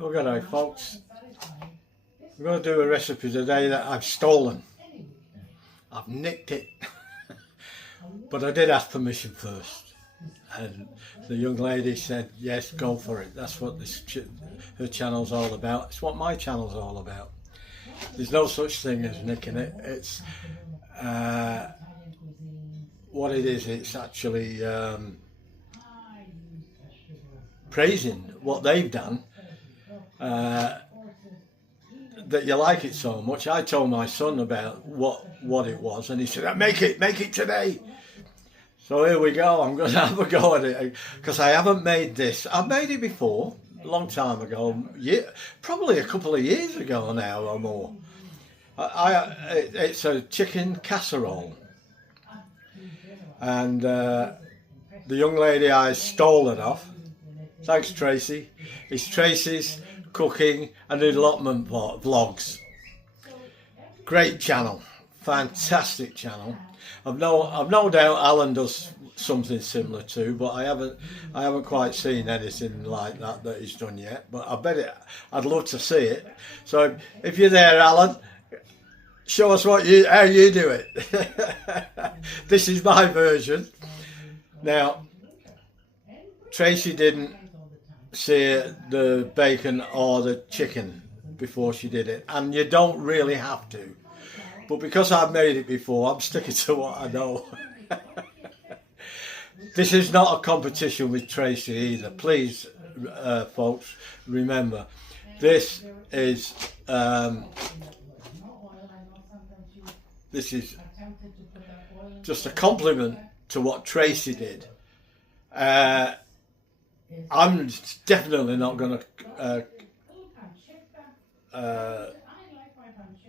Okay, folks, I'm going to do a recipe today that I've stolen. I've nicked it, but I did ask permission first, and the young lady said, yes, go for it. That's what her channel's all about. It's what my channel's all about. There's no such thing as nicking it. It's what it is. It's actually praising what they've done. That you like it so much. I told my son about what it was, and he said, make it today. So here we go. I'm going to have a go at it, because I haven't made this. I've made it before, a long time ago, probably a couple of years ago now or more. It's a chicken casserole, and the young lady I stole it off. Thanks, Tracy. It's Tracy's Cooking and Allotment Vlogs. Great channel, fantastic channel. I've no doubt Alan does something similar too, but I haven't quite seen anything like that he's done yet. But I bet I'd love to see it. So if you're there, Alan, show us how you do it. This is my version. Now, Tracy didn't sear the bacon or the chicken before she did it, and you don't really have to, but because I've made it before, I'm sticking to what I know. This is not a competition with Tracy either. Please, folks, remember, this is just a compliment to what Tracy did. I'm definitely not going to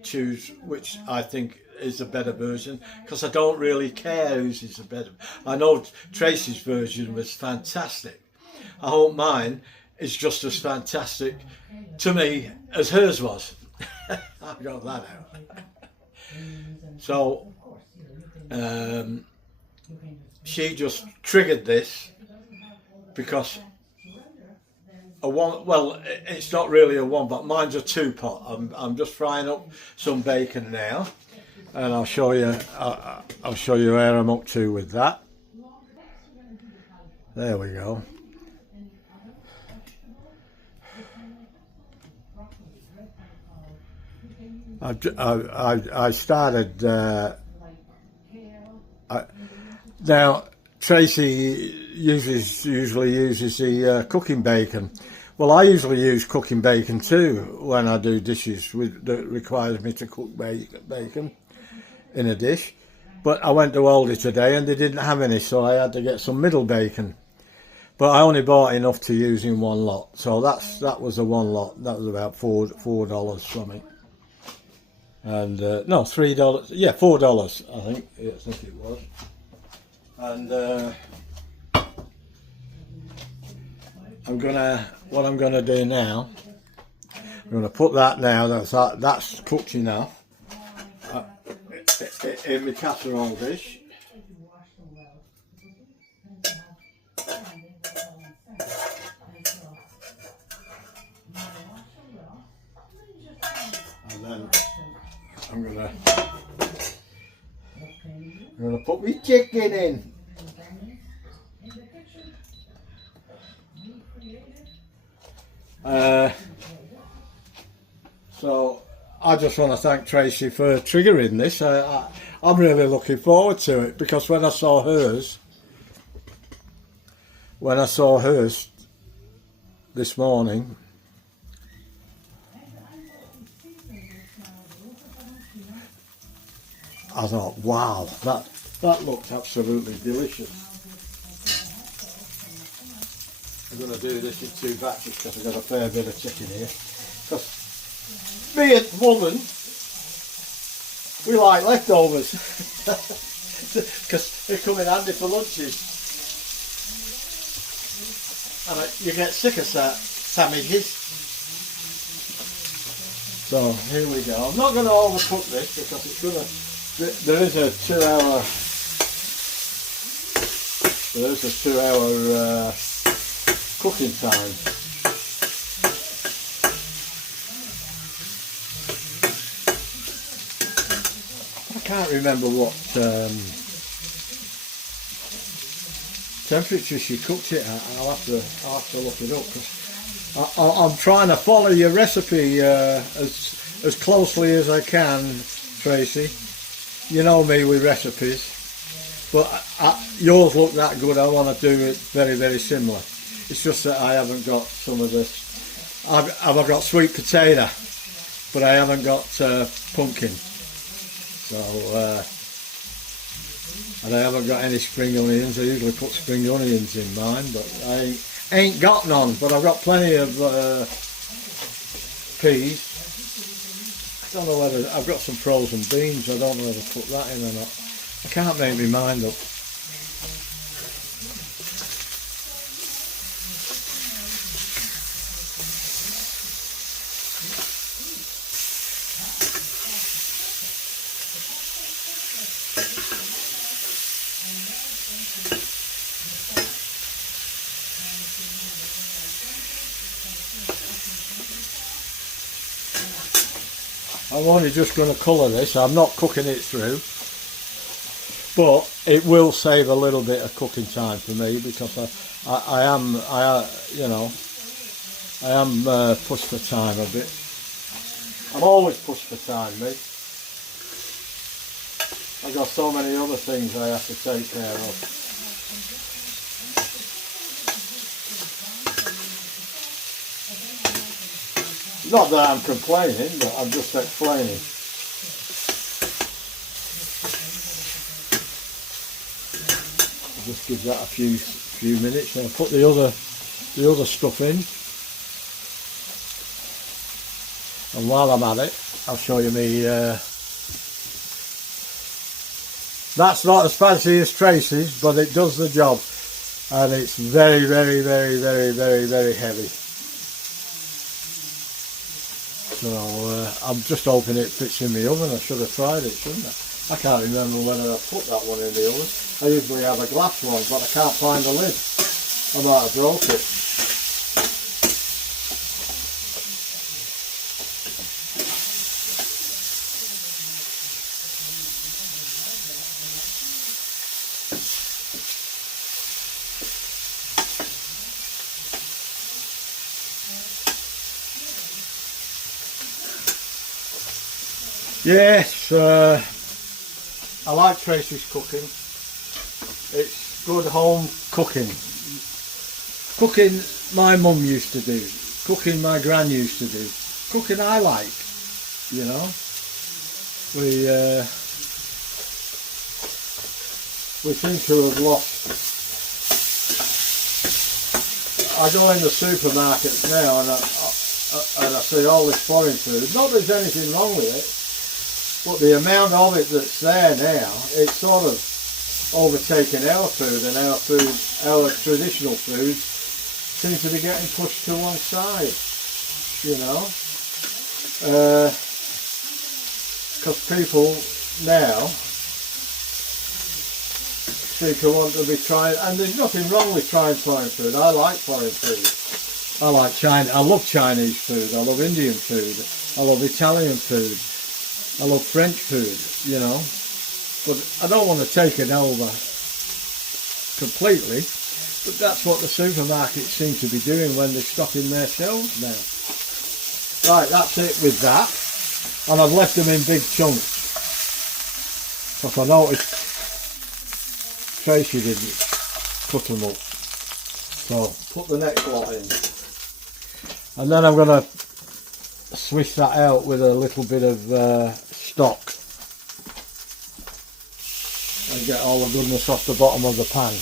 choose which I think is a better version, because I don't really care whose is a better. I know Tracy's version was fantastic. I hope mine is just as fantastic to me as hers was. I got that out. So she just triggered this because well, it's not really a one, but mine's a two pot. I'm just frying up some bacon now, and I'll show you where I'm up to with that. There we go. I started now. Tracy usually uses the cooking bacon. Well, I usually use cooking bacon too when I do dishes that requires me to cook bacon in a dish. But I went to Aldi today and they didn't have any, so I had to get some middle bacon. But I only bought enough to use in one lot, so that was the one lot. That was about $4 from it. And no, $3. Yeah, $4. I think it was. And what I'm gonna do now, I'm gonna put that now. That's cooked enough in my casserole dish. And then I'm gonna put my chicken in. So I just want to thank Tracy for triggering this. I'm really looking forward to it, because when I saw hers this morning, I thought, wow, that looked absolutely delicious. I'm going to do this in 2 batches because I've got a fair bit of chicken here. Because me and woman, we like leftovers, because they come in handy for lunches. And you get sick of sandwiches. So here we go. I'm not going to overcook this because it's going to. There is a 2 hour cooking time. can't remember what temperature she cooked it at. I'll have to look it up, because I'm trying to follow your recipe as closely as I can, Tracy. You know me with recipes, but yours look that good. I want to do it very, very similar. It's just that I haven't got some of this. I've got sweet potato, but I haven't got pumpkin. So, and I haven't got any spring onions. I usually put spring onions in mine, but I ain't got none. But I've got plenty of peas. I don't know whether, I've got some frozen beans. I don't know whether to put that in or not. I can't make my mind up. I'm only just going to colour this. I'm not cooking it through, but it will save a little bit of cooking time for me, because I am pushed for time a bit. I'm always pushed for time, me. I've got so many other things I have to take care of. Not that I'm complaining, but I'm just explaining. I'll just give that a few minutes. I'll put the other stuff in, and while I'm at it, I'll show you me. That's not as fancy as Tracy's, but it does the job, and it's very, very, very, very, very, very heavy. So I'm just hoping it fits in the oven. I should have tried it, shouldn't I? I can't remember whether I put that one in the oven. I usually have a glass one, but I can't find the lid. I might have broke it. Yes, I like Tracy's cooking. It's good home cooking. Cooking my mum used to do. Cooking my gran used to do. Cooking I like, you know. We seem to have lost. I go in the supermarkets now and I see all this foreign food. Not that there's anything wrong with it, but the amount of it that's there now, it's sort of overtaken our food, and our traditional foods seem to be getting pushed to one side, you know. Because people now seem to want to be trying, and there's nothing wrong with trying foreign food. I like foreign food. I like I love Chinese food, I love Indian food, I love Italian food. I love French food, you know, but I don't want to take it over completely, but that's what the supermarkets seem to be doing when they're stocking their shelves now. Right, that's it with that, and I've left them in big chunks, because I noticed Tracy didn't cut them up. So, put the next lot in, and then I'm going to swish that out with a little bit of stock and get all the goodness off the bottom of the pan.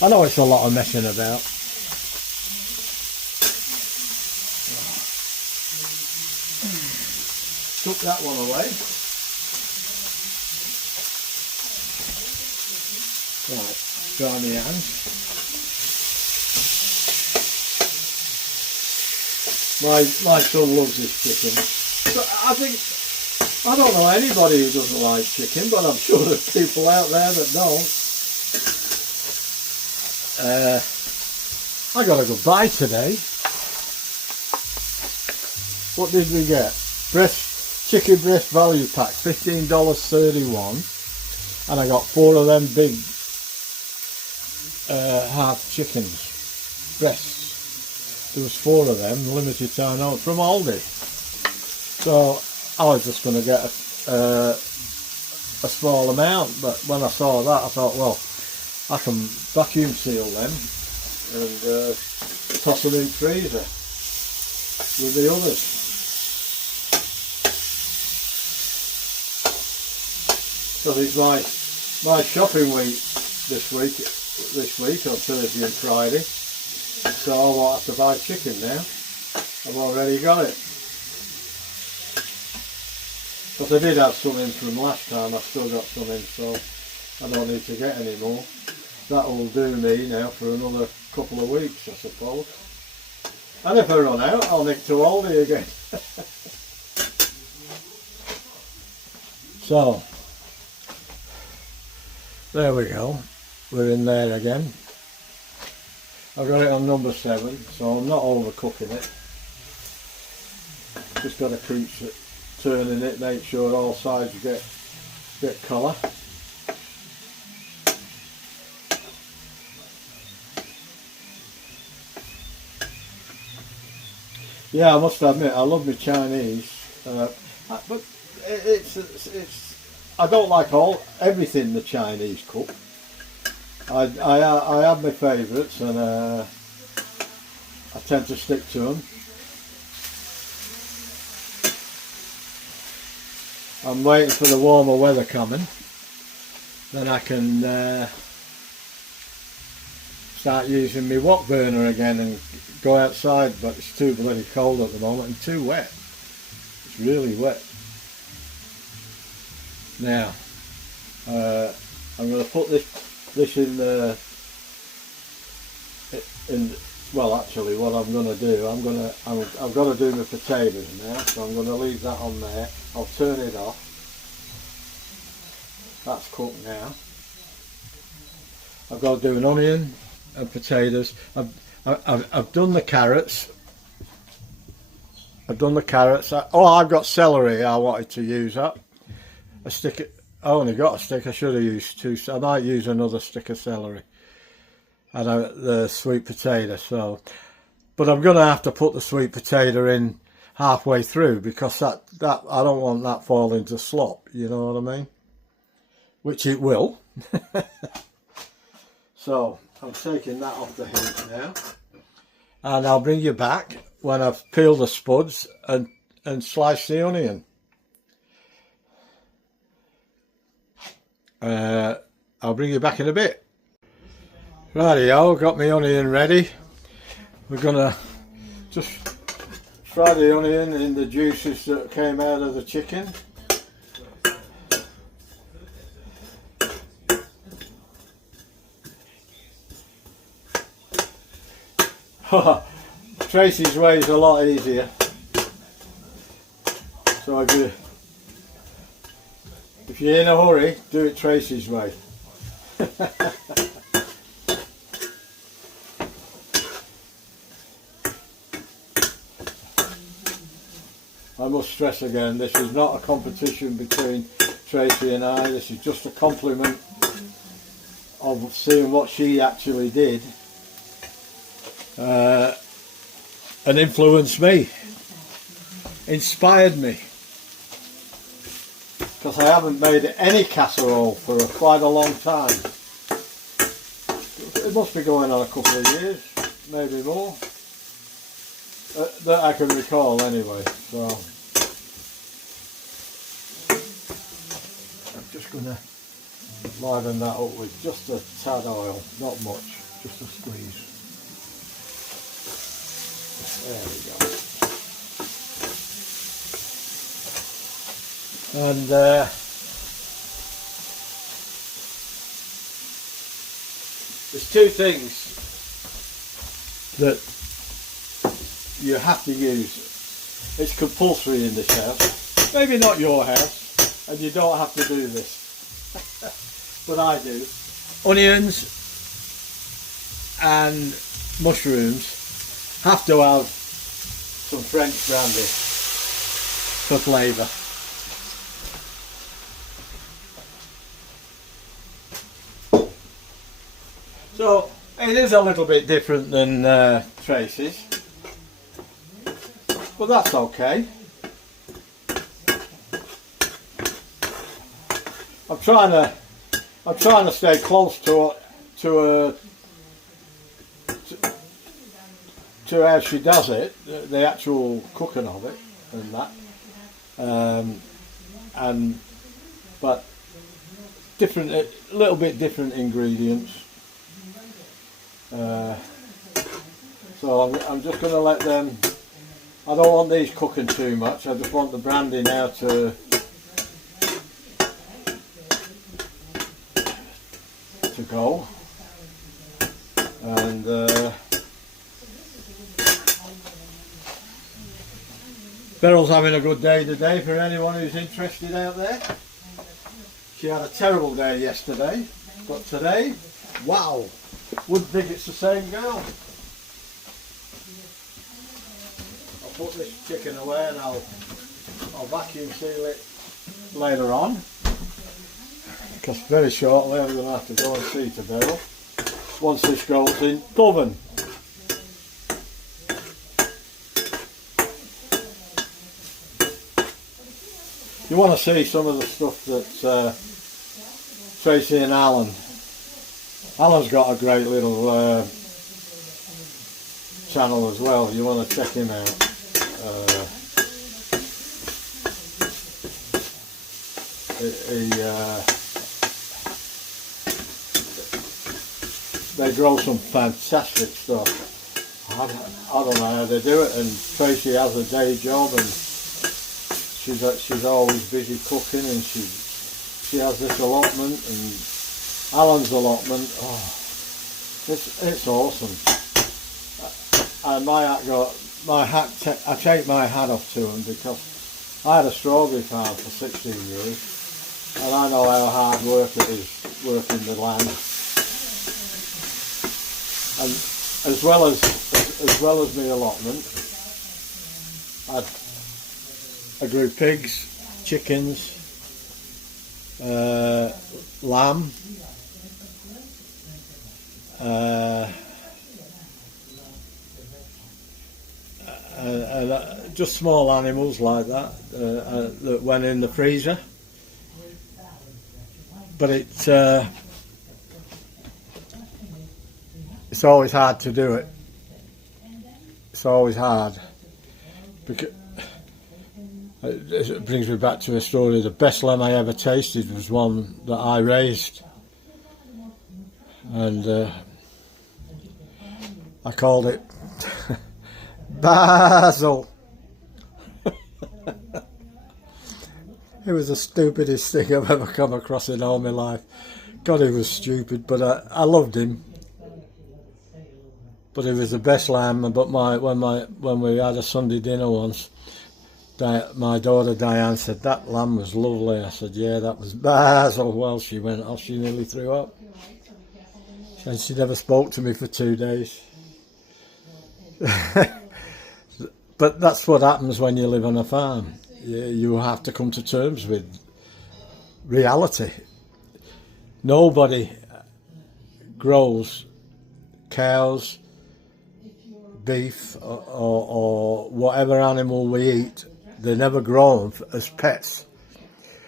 I know it's a lot of messing about. Took that one away. Right, dry my hands. My son loves this chicken. But I don't know anybody who doesn't like chicken, but I'm sure there's people out there that don't. I got a good buy today. What did we get? chicken breast value pack, $15.31, and I got 4 of them big half chickens, breasts. There was 4 of them, limited time out from Aldi. So I was just going to get a small amount, but when I saw that I thought, well, I can vacuum seal them and toss them in freezer with the others. So it's my shopping week this week on Thursday and Friday. So I won't have to buy chicken now. I've already got it. Because I did have some in from last time, I've still got some in, so I don't need to get any more. That will do me now for another couple of weeks, I suppose. And if I run out, I'll nick to Aldi again. So, there we go. We're in there again. I've got it on number 7, so I'm not overcooking it. Just got to keep turning it, make sure all sides get colour. Yeah, I must admit, I love my Chinese, but it's I don't like everything the Chinese cook. I have my favourites, and I tend to stick to them. I'm waiting for the warmer weather coming, then I can start using my wok burner again and go outside, but it's too bloody cold at the moment and too wet. It's really wet. Now I'm going to put this in well, actually what I'm going to do, I've got to do my potatoes now, so I'm going to leave that on there. I'll turn it off. That's cooked now. I've got to do an onion and potatoes. I've done the carrots. I've got celery. I wanted to use that. I only got a stick. I should have used 2. So I might use another stick of celery. And the sweet potato. So, but I'm going to have to put the sweet potato in halfway through, because that I don't want that falling to slop. You know what I mean? Which it will. So I'm taking that off the heat now, and I'll bring you back when I've peeled the spuds and sliced the onion. I'll bring you back in a bit. Rightio, got my onion ready. We're gonna just fry the onion in the juices that came out of the chicken. Tracy's way is a lot easier. So if you're in a hurry, do it Tracy's way. I must stress again, this is not a competition between Tracy and I. This is just a compliment of seeing what she actually did and influenced me, inspired me, because I haven't made any casserole for quite a long time. It must be going on a couple of years, maybe more, that I can recall anyway. So I'm just going to liven that up with just a tad oil, not much, just a squeeze. There we go. And there's 2 things that you have to use. It's compulsory in this house. Maybe not your house, and you don't have to do this, but I do. Onions and mushrooms have to have some French brandy for flavour. So it is a little bit different than Tracy's, but that's okay. I'm trying to stay close to how she does it, the actual cooking of it and that, but different, a little bit different ingredients. So I'm just going to let them. I don't want these cooking too much. I just want the brandy now to go, and Beryl's having a good day today for anyone who's interested out there. She had a terrible day yesterday, but today, wow, wouldn't think it's the same girl. I'll put this chicken away and I'll vacuum seal it later on, because very shortly I'm going to have to go and see to Beryl once this goes in the oven. You want to see some of the stuff that Tracy and Alan's got a great little channel as well. You want to check him out. They grow some fantastic stuff. I don't know how they do it, and Tracy has a day job, and she's always busy cooking, and she has this allotment and Alan's allotment. Oh, it's awesome. And I take my hat off to them, because I had a strawberry farm for 16 years, and I know how hard work it is working the land. And as well as my allotment, I grew pigs, chickens, lamb, just small animals like that that went in the freezer. But it's always hard to do it. It's always hard, because it brings me back to a story. The best lamb I ever tasted was one that I raised, and I called it Basil. It was the stupidest thing I've ever come across in all my life. God, he was stupid, but I loved him. But he was the best lamb. But when we had a Sunday dinner once, my daughter Diane said, "That lamb was lovely." I said, "Yeah, that was Basil." Well, she went off. She nearly threw up. And she never spoke to me for 2 days. But that's what happens when you live on a farm. You have to come to terms with reality. Nobody grows cows, beef, or whatever animal we eat. They're never grown as pets,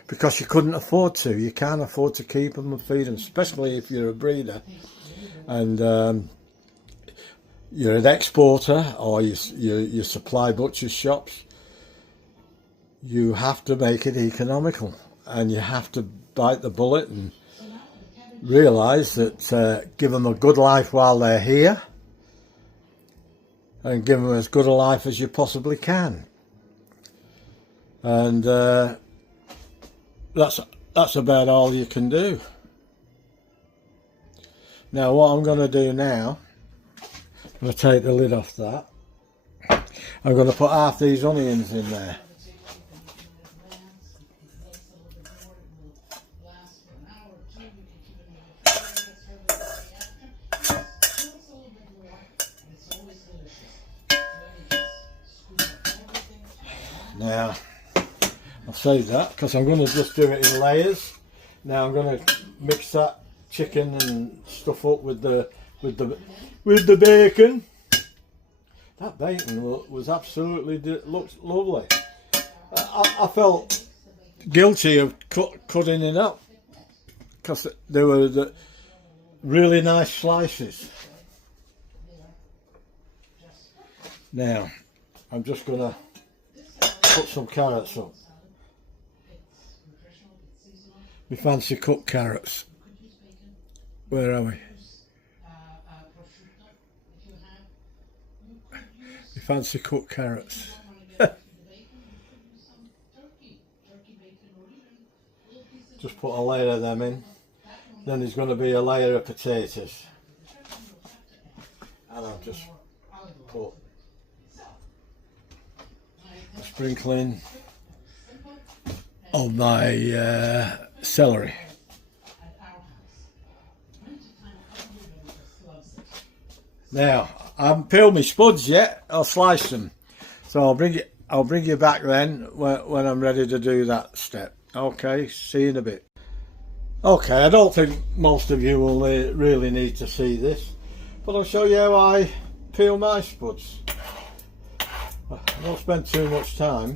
because you couldn't afford to. You can't afford to keep them and feed them, especially if you're a breeder and you're an exporter, or you supply butchers' shops. You have to make it economical, and you have to bite the bullet and realise that give them a good life while they're here, and give them as good a life as you possibly can. And that's about all you can do. Now, what I'm going to do now, I'm going to take the lid off that. I'm going to put half these onions in there. Now, I'll save that because I'm going to just do it in layers. Now I'm going to mix that chicken and stuff up with the with the bacon. That bacon was absolutely looked lovely. I felt guilty of cutting it up because they were really nice slices. Now I'm just gonna put some carrots up. My fancy cooked carrots. Where are we? My fancy cooked carrots. Just put a layer of them in. Then there's going to be a layer of potatoes. And I've just put a sprinkling of my celery. Now, I haven't peeled my spuds yet. I'll slice them. So I'll bring you back then when I'm ready to do that step. Okay, see you in a bit. Okay, I don't think most of you will really need to see this, but I'll show you how I peel my spuds. I don't spend too much time.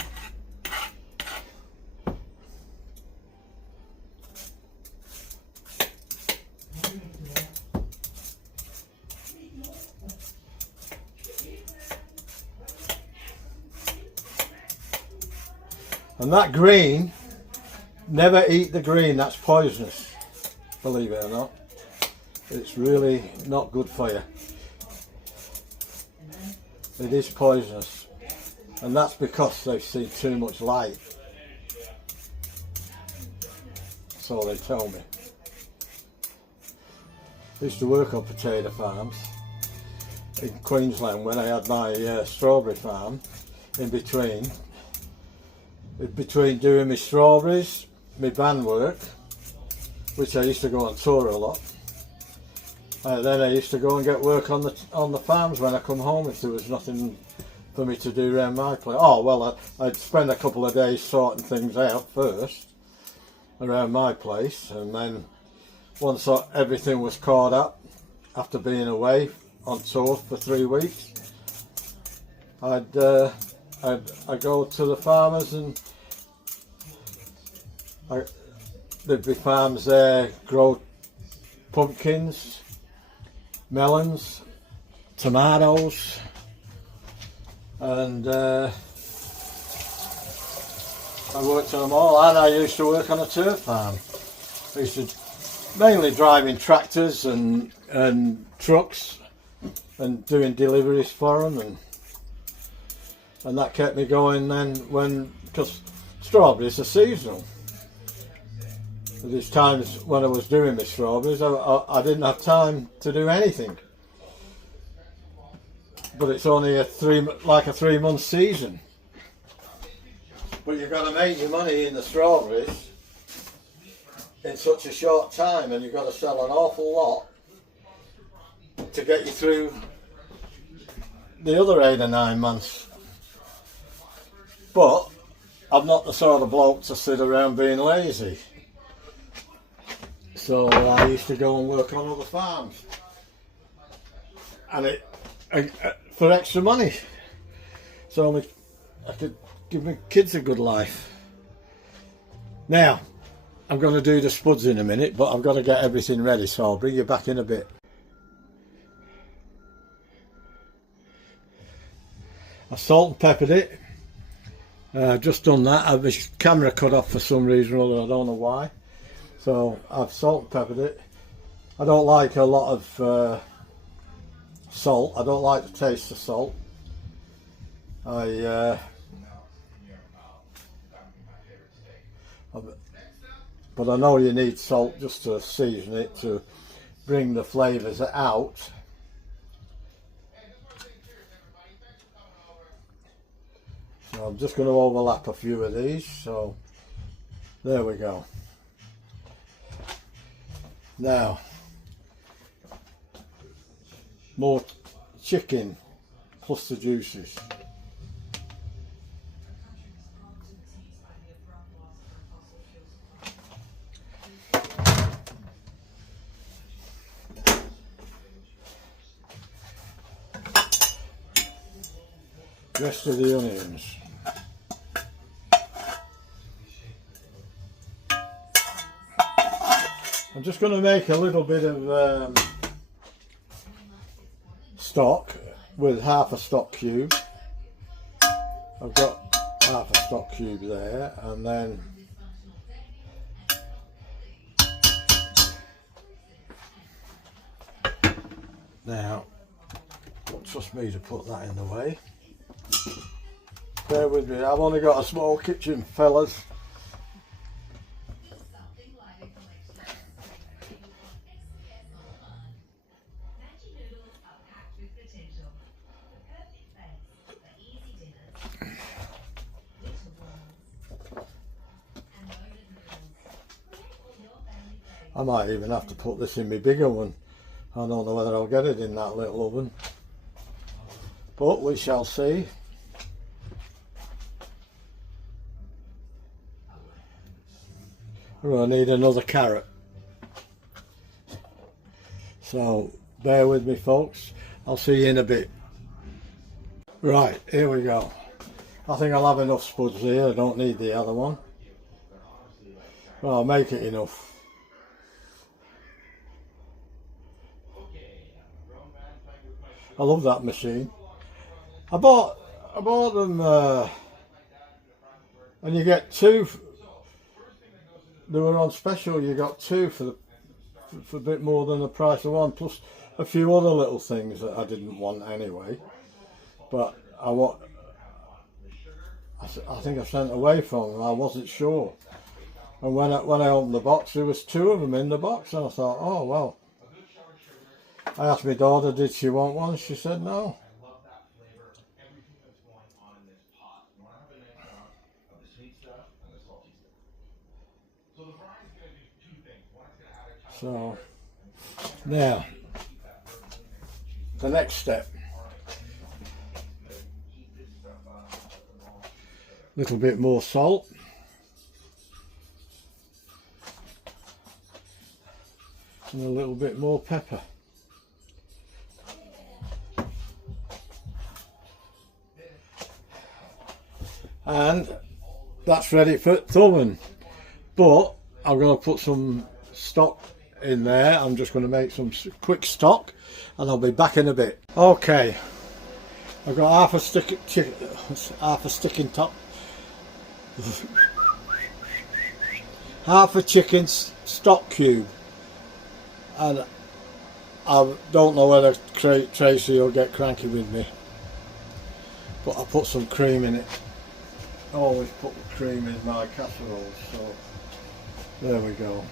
And that green, never eat the green, that's poisonous, believe it or not. It's really not good for you. It is poisonous, and that's because they've seen too much light. So they tell me. I used to work on potato farms in Queensland when I had my strawberry farm. In between doing my strawberries, my band work, which I used to go on tour a lot. Then I used to go and get work on the farms when I come home if there was nothing for me to do around my place. Oh well, I'd spend a couple of days sorting things out first around my place, and then once everything was caught up after being away on tour for 3 weeks, I'd go to the farmers, and there'd be farms there grow pumpkins, melons, tomatoes, and I worked on them all. And I used to work on a turf farm. I used to mainly driving tractors and trucks and doing deliveries for them, and that kept me going then, because strawberries are seasonal. There's times when I was doing my strawberries I didn't have time to do anything, but it's only a 3-month season, but you've got to make your money in the strawberries in such a short time, and you've got to sell an awful lot to get you through the other 8 or 9 months. But I'm not the sort of bloke to sit around being lazy. So I used to go and work on other farms, and for extra money, so I could give my kids a good life. Now I'm going to do the spuds in a minute, but I've got to get everything ready, so I'll bring you back in a bit. I salt and peppered it. I've just done that. My camera cut off for some reason or other, I don't know why. So I've salt and peppered it. I don't like a lot of salt. I don't like the taste of salt. But I know you need salt just to season it, to bring the flavours out. So I'm just going to overlap a few of these. So there we go. Now, more chicken plus the juices. rest of the onions. I'm just going to make a little bit of stock with half a stock cube. I've got half a stock cube there, and then now trust me to put that in the way. Bear with me, I've only got a small kitchen, fellas. I might even have to put this in my bigger one. I don't know whether I'll get it in that little oven, but we shall see. I need another carrot, so bear with me folks, I'll see you in a bit. Right, here we go. I think I'll have enough spuds here, I don't need the other one. Well, I'll make it enough. I love that machine. I bought them, and you get two. They were on special. You got two for a bit more than the price of one, plus a few other little things that I didn't want anyway. But I think I sent away from them. I wasn't sure, and when I opened the box, there was two of them in the box, and I thought, oh well. I asked my daughter, did she want one? She said no. So, now, the next step. A little bit more salt. And a little bit more pepper. And that's ready for oven. But I'm going to put some stock in there. I'm just going to make some quick stock, and I'll be back in a bit. Okay, I've got half a chicken stock cube, and I don't know whether Tracy will get cranky with me, but I put some cream in it. I always put cream in my casserole, so there we go.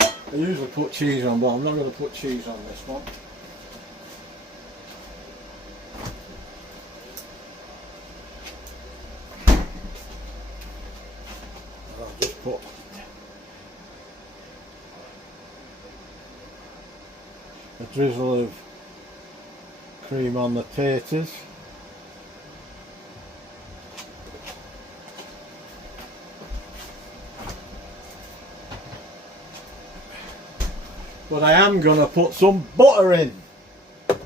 I usually put cheese on, but I'm not going to put cheese on this one. I'll just put a drizzle of cream on the taters. But I am going to put some butter in. A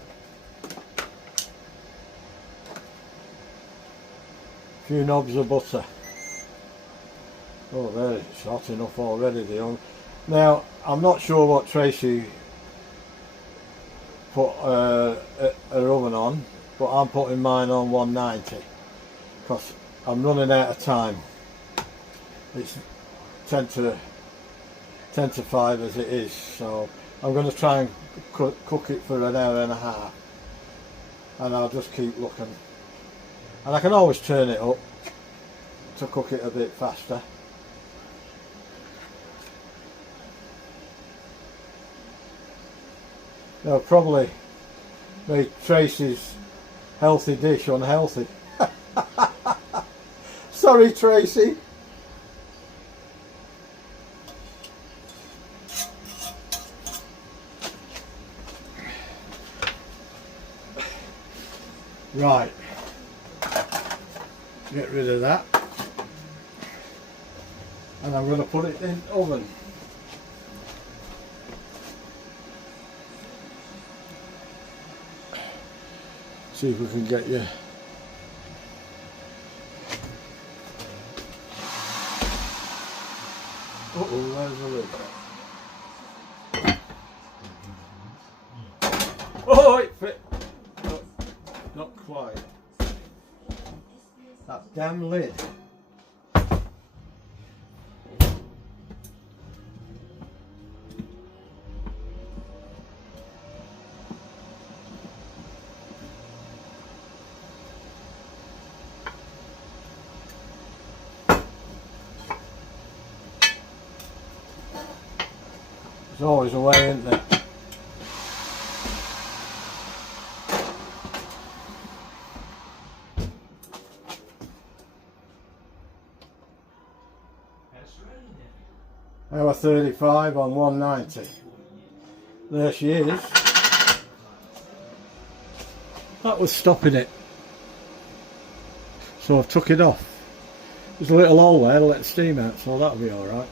few knobs of butter. Oh, there, it's hot enough already. Now, I'm not sure what Tracy put her oven on, but I'm putting mine on 190 because I'm running out of time. It's 10 to 5 as it is, so I'm going to try and cook it for an hour and a half, and I'll just keep looking, and I can always turn it up to cook it a bit faster. They'll probably make Tracy's healthy dish unhealthy. Sorry, Tracy. Right, get rid of that, and I'm going to put it in the oven. See if we can get you. Uh-oh, there's the lid. Oh, it fit. Not quite. That damn lid. There's always a way, isn't there? Hour 35 on 190. There she is. That was stopping it. So I've took it off. There's a little hole there to let the steam out, so that'll be alright.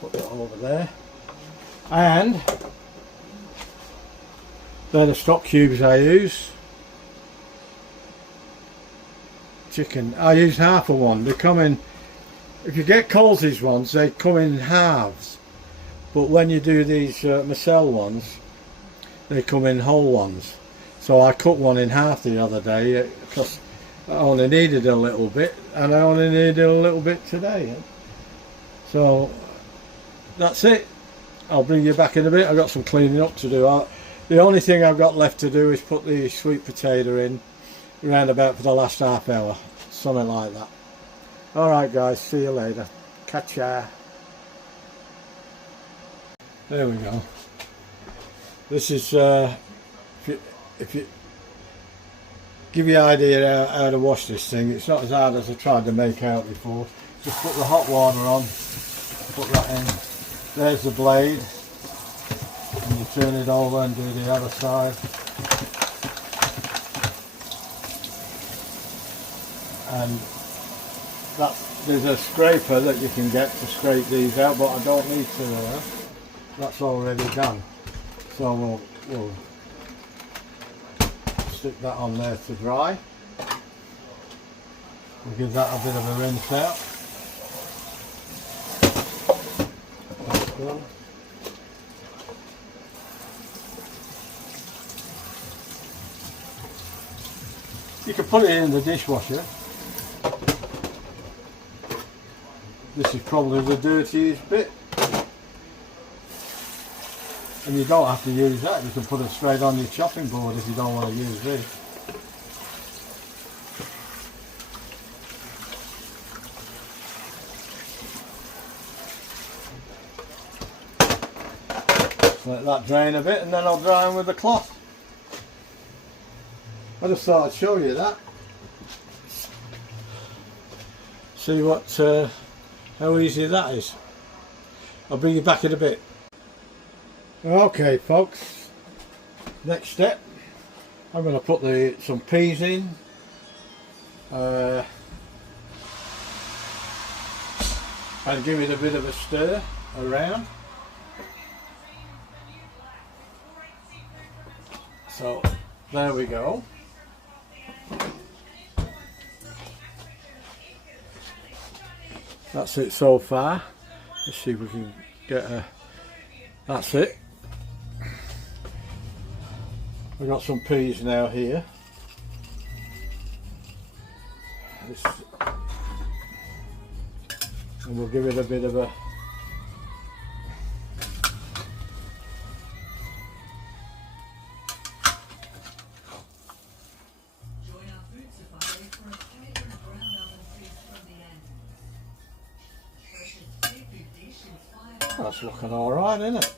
Put that over there. And they're the stock cubes I use. Chicken. I use half of one. They come in, if you get Coles's ones, they come in halves. But when you do these Marcel ones, they come in whole ones. So I cut one in half the other day because I only needed a little bit, and I only needed a little bit today. So that's it. I'll bring you back in a bit. I've got some cleaning up to do. The only thing I've got left to do is put the sweet potato in round about for the last half hour, something like that. Alright guys, see you later. Catch ya. There we go. This is if you give you an idea how to wash this thing. It's not as hard as I tried to make out before. Just put the hot water on, put that in. There's the blade, and you turn it over and do the other side. And there's a scraper that you can get to scrape these out, but I don't need to. That's already done. So we'll stick that on there to dry. We'll give that a bit of a rinse out. That's done. You can put it in the dishwasher. This is probably the dirtiest bit. And you don't have to use that, you can put it straight on your chopping board if you don't want to use this. Let that drain a bit and then I'll dry them with the cloth. I just thought I'd show you that. See what, how easy that is. I'll bring you back in a bit. Okay folks, next step, I'm going to put some peas in, and give it a bit of a stir around. So there we go. That's it so far. Let's see if we can get a, that's it. We've got some peas now here. And we'll give it a bit of a that's looking alright, isn't it?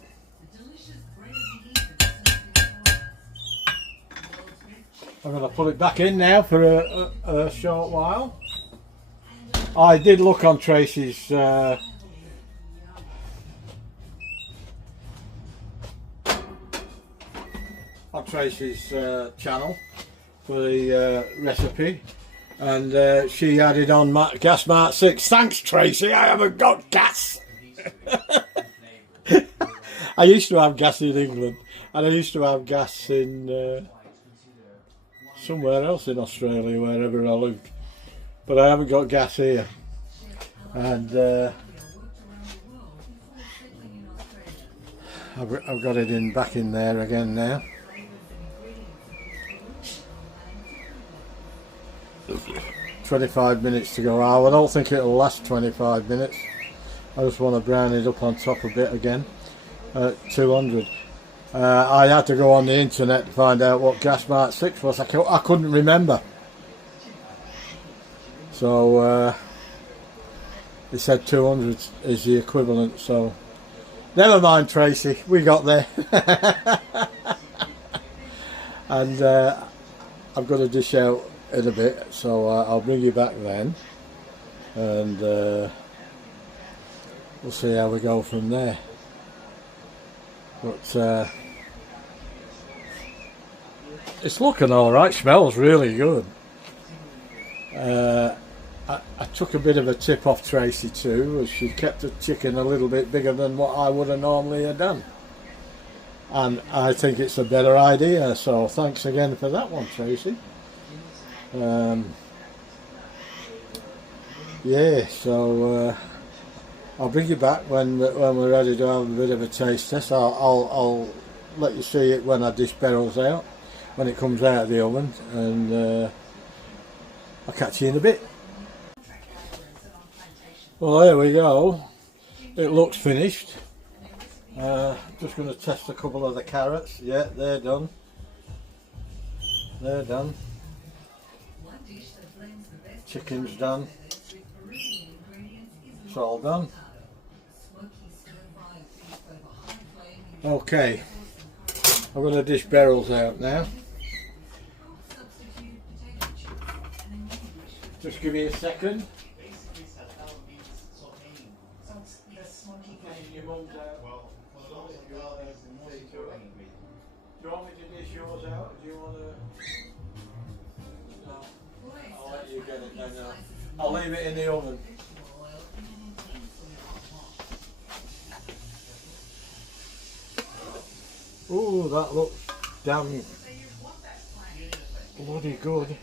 I'm going to put it back in now for a short while. I did look on Tracy's channel for the recipe, and she added on gas mark 6. Thanks Tracy, I haven't got gas. I used to have gas in England, and I used to have gas in somewhere else in Australia, wherever I lived. But I haven't got gas here, and I've got it back in there again now. 25 minutes to go. I don't think it'll last 25 minutes. I just want to brown it up on top a bit again at 200. I had to go on the internet to find out what gas mark 6 was. I couldn't remember. So it said 200 is the equivalent, so never mind, Tracy, we got there. And I've got to dish out in a bit, so I'll bring you back then, and we'll see how we go from there. But it's looking alright, smells really good. I took a bit of a tip off Tracy too, as she kept the chicken a little bit bigger than what I would have normally have done. And I think it's a better idea, so thanks again for that one, Tracy. Yeah, so I'll bring you back when we're ready to have a bit of a taste test. I'll let you see it when I dish barrels out, when it comes out of the oven, and I'll catch you in a bit. Well, there we go. It looks finished. Just going to test a couple of the carrots. Yeah, they're done. They're done. Chicken's done. It's all done. Okay, I'm going to dish barrels out now. Just give me a second. Do you want me to dish yours out, or do you want to? No. I'll let you get it then. I'll leave it in the oven. Ooh, that looks damn bloody good.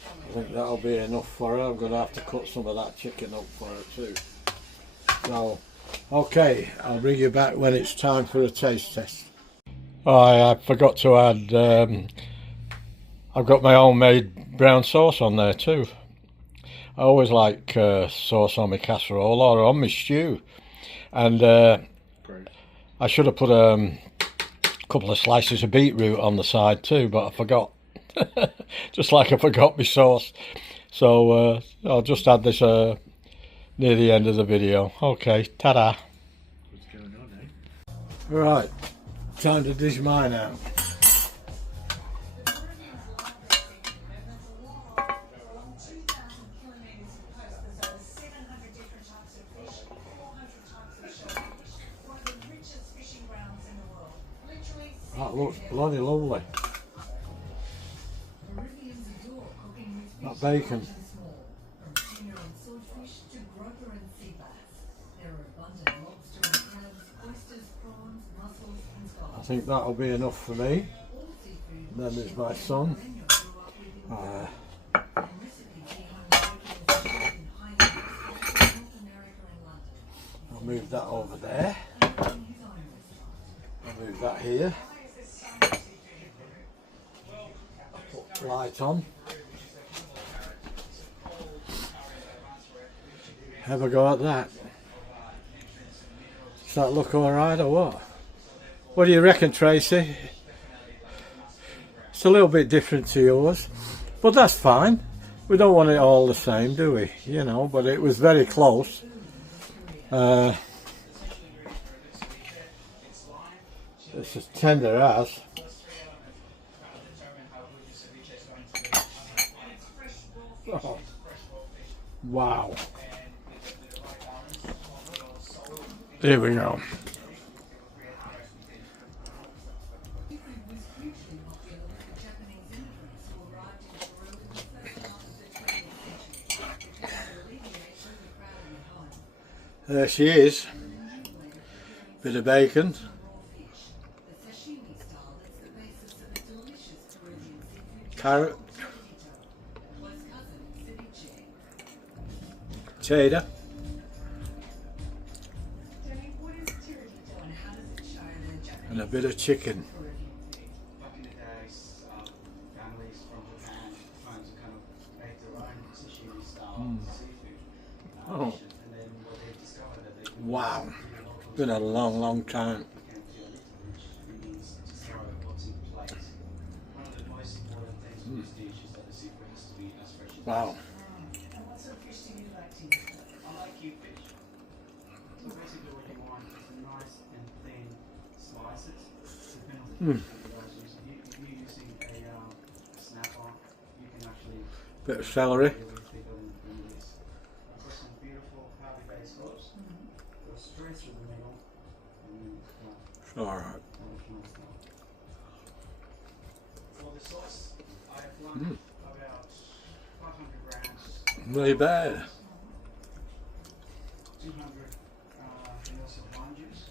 I think that'll be enough for her. I'm going to have to cut some of that chicken up for her too. So, okay, I'll bring you back when it's time for a taste test. Oh, I forgot to add, I've got my homemade brown sauce on there too. I always like sauce on my casserole or on my stew. And great. I should have put a couple of slices of beetroot on the side too, but I forgot. Just like I forgot my sauce. So I'll just add this near the end of the video. Okay, ta-da. What's going on, eh? Right, time to dish mine out. That looks bloody lovely. That bacon. I think that'll be enough for me. And then there's my son. I'll move that over there. I'll move that here. I'll put light on. Have a go at that. Does that look alright or what? What do you reckon, Tracy? It's a little bit different to yours, but that's fine. We don't want it all the same, do we? You know, but it was very close. It's as tender as. Oh, wow. Here we go. There she is. Bit of bacon. Carrot. Cheddar. And a bit of chicken. Back in the days, families from Japan trying to kind of make their own sashimi style seafood. Oh. And then what they discovered that they could Wow. Been a long time. which means to throw what's in place. One of the most important things with this dish is that the seafood has to be as fresh as Wow. And what sort of fish do you like to use? I like cube fish. So basically what you want is a nice and thin slices. Depending on the fish that you guys use. If you're using a snapper, you can actually Bit of celery. really bigger than this. I've got some beautiful heavy base scallops. Go straight through the middle. And Alright. for the sauce, I've done about 500 grams. Really bad. 200 mils of lime juice.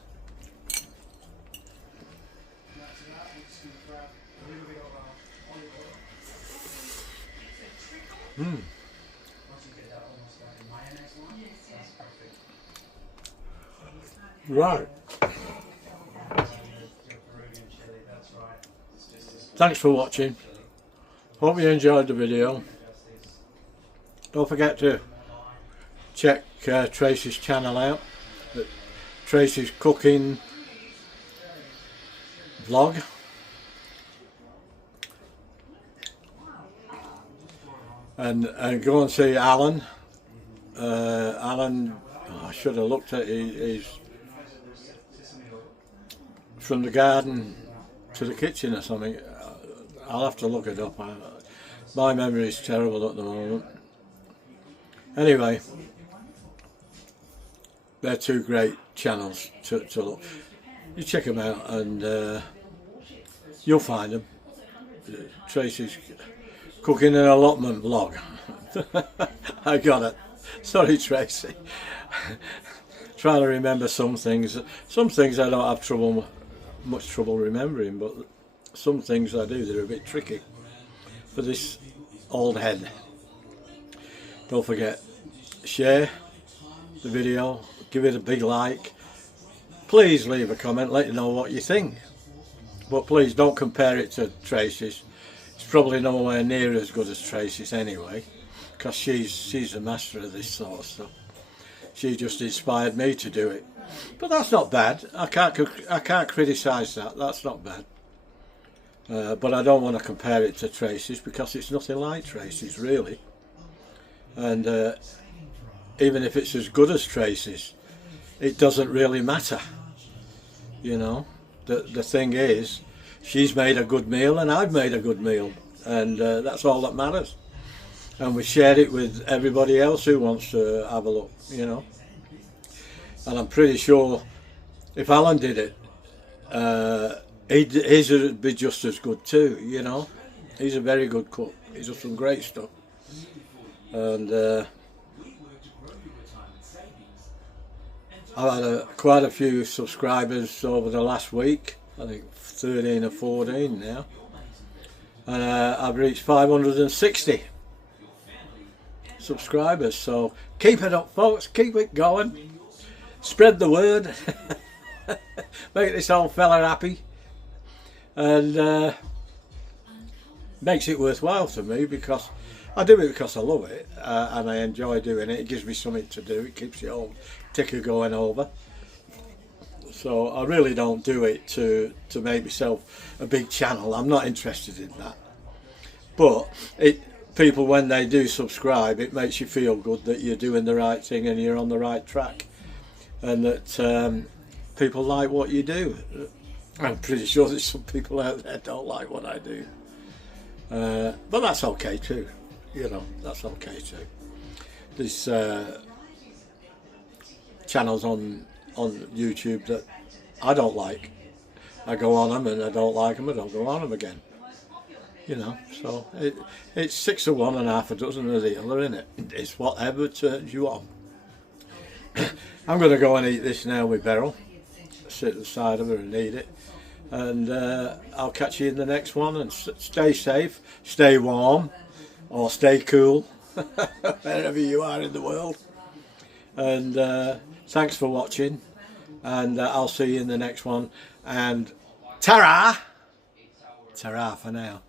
After that, we're just going to grab a little bit of olive oil. Once you get that almost like a mayonnaise one, that's perfect. Right. Your Peruvian chili, that's right. It's just this Thanks for watching. Hope you enjoyed the video. Don't forget to check Tracy's channel out. Tracy's cooking vlog. And go and see Alan. Alan, I should have looked at he's from the garden to the kitchen or something. I'll have to look it up. My memory is terrible at the moment. Anyway, they're two great channels to look. You check them out and you'll find them. Tracy's cooking an allotment vlog. I got it. Sorry, Tracy. Trying to remember some things. Some things I don't have much trouble remembering, but some things I do. They're a bit tricky for this old head. Don't forget, share the video, give it a big like. Please leave a comment, let you know what you think. But please don't compare it to Tracy's. It's probably nowhere near as good as Tracy's anyway, because she's a master of this sort of stuff. She just inspired me to do it. But that's not bad. I can't criticise that. That's not bad. But I don't want to compare it to Tracy's because it's nothing like Tracy's really. And even if it's as good as Tracy's, it doesn't really matter. You know, the thing is, she's made a good meal and I've made a good meal, and that's all that matters. And we share it with everybody else who wants to have a look, you know. And I'm pretty sure if Alan did it, his would be just as good too, you know. He's a very good cook. He does some great stuff. And I've had quite a few subscribers over the last week. I think 13 or 14 now. And I've reached 560 subscribers. So keep it up, folks. Keep it going. Spread the word. Make this old fella happy. And makes it worthwhile to me because I do it because I love it and I enjoy doing it. It gives me something to do. It keeps the old ticker going over. So I really don't do it to make myself a big channel. I'm not interested in that. But people, when they do subscribe, it makes you feel good that you're doing the right thing and you're on the right track, and that people like what you do. I'm pretty sure there's some people out there don't like what I do, but that's okay too. You know, that's okay too. There's channels on YouTube that I don't like. I go on them and I don't like them. I don't go on them again. You know, so it's 6 of one and half a dozen of the other, isn't it? It's whatever turns you on. I'm going to go and eat this now with Beryl. Sit at the side of her and eat it. And I'll catch you in the next one. And stay safe, stay warm, or stay cool, wherever you are in the world. And thanks for watching. And I'll see you in the next one. And ta-ra! Ta-ra for now.